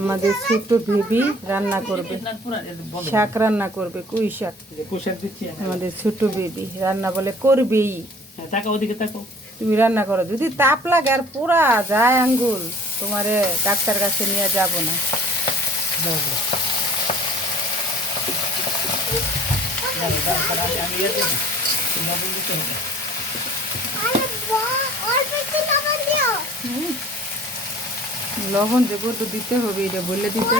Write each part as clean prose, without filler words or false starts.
আমাদের ছোট্ট বেবি রান্না করবে, শাক রান্না করবে, কুই শাক। আমাদের ছোট বেবি রান্না বলে করবেই। তুমি রান্না করো, যদি তাপ লাগে আর পুরা যায় আঙ্গুল, তোমারে ডাক্তার কাছে নিয়ে যাব না। লবণ দেবো তো দিতে হবে, এটা বললে দিতে।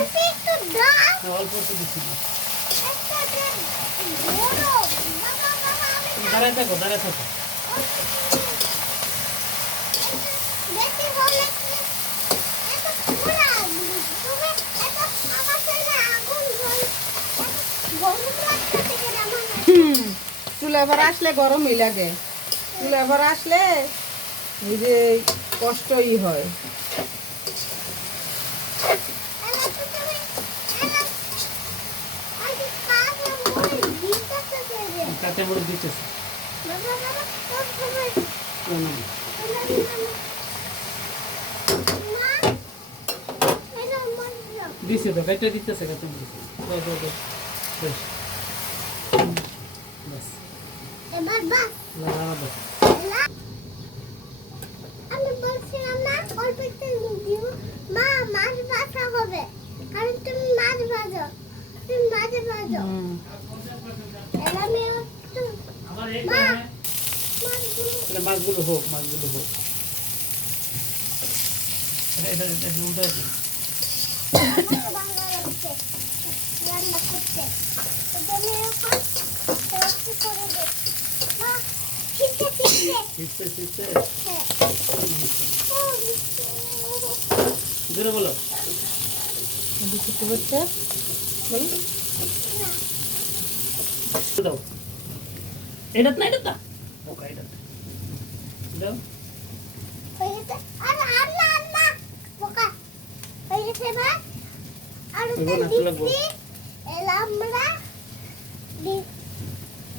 দাঁড়ায় থাকো, দাঁড়ায় থাকো। চুলা এবার আসলে গরমই লাগে, চুলা এবার আসলে এই যে কষ্টই হয়। কাঁচামরিচ দিতেছে দিছে তো, কাইটা দিতেছে কাঁচামরিচ। আমি বলছিলাম না অল্প একটু দিব মা, মাছ ভাজা হবে, কারণ তুমি মাছ ভাজো, তুমি মাছ ভাজো। আমি মাছগুলো হোক, মাছগুলো হোক। এটা উল্টা দিই। রান্না করতে এটা আমি এখন করে দেব। মা ঠিকছে ঠিকছে ঠিকছে হ্যাঁ। জোরে বলো। দিতে হচ্ছে বলো দাও, এটা না, এটা না, ওকে এটা দাও। হয়েছে আর আর না আর না পোকা হয়েছে না আর দিচ্ছি এলামরা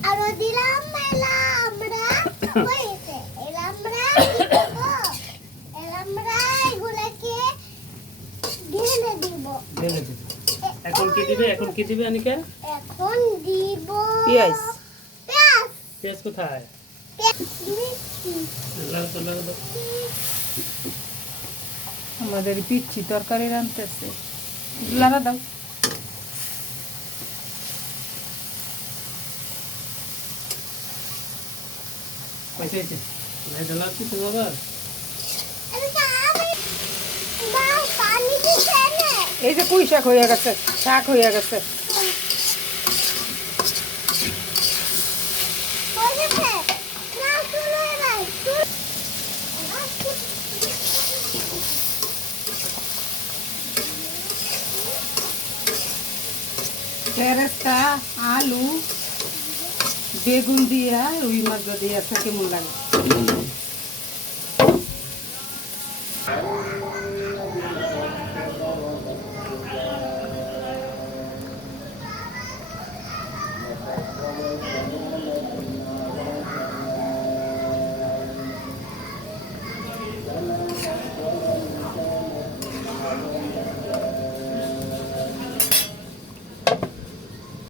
আরো দিলাম এলামরা হয়েছে এলামরা এলামরা এগুলোকে ঢেলে দিব। ঢেলে দিব। এখন কি দিবে, এখন কি দিবে অনিকা? এখন দিব পেঁয়াজ। পেঁয়াজ, পেঁয়াজ কোথায়? আমাদের পিচ্ছি তরকারি রান্তেছে, লাড়া দাও। পয়সা হয়েছে ঢালা কি তো বাবা? এই যে পুঁই শাক হয়ে গেছে, শাক হয়ে গেছে। বেরেস্তা, আলু, বেগুন দিয়া রুই মাছ দিয়ে কেমন লাগে?